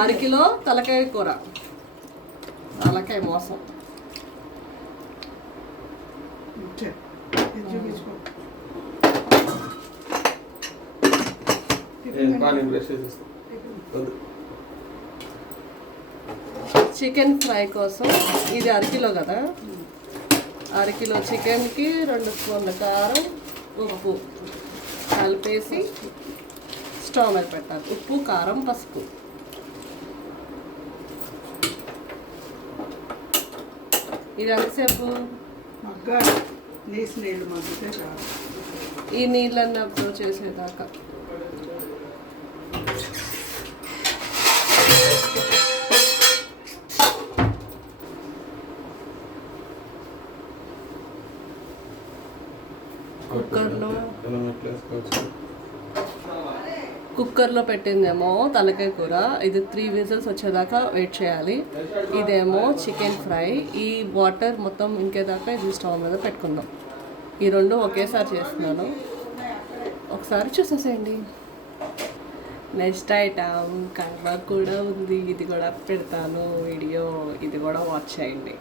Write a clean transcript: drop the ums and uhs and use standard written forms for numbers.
అరకిలో తలకాయ కూర, తలకాయ మోసం. చికెన్ ఫ్రై కోసం ఇది అరకిలో కదా, అరకిలో చికెన్కి 2 స్పూన్ల కారం, ఉప్పు కలిపేసి స్టవ్ మీద పెట్టాలి. ఉప్పు, కారం, పసుపు. ఇది ఎంతసేపు? ఈ నీళ్ళన్నీ అబ్జర్వ్ చేసేదాకా. కుక్కర్లో పెట్టిందేమో తలకాయ కూర. ఇది 3 విజిల్స్ వచ్చేదాకా వెయిట్ చేయాలి. ఇదేమో చికెన్ ఫ్రై. ఈ వాటర్ మొత్తం ఇంకేదాకా ఇది స్టవ్ మీద పెట్టుకుందాం. ఈ 2 ఒకేసారి చేస్తున్నాను, ఒకసారి చూసేసేయండి. నెక్స్ట్ ఐటమ్ కర్రీ కూడా ఉంది, ఇది కూడా పెడతాను వీడియో, ఇది కూడా వాచ్ చేయండి.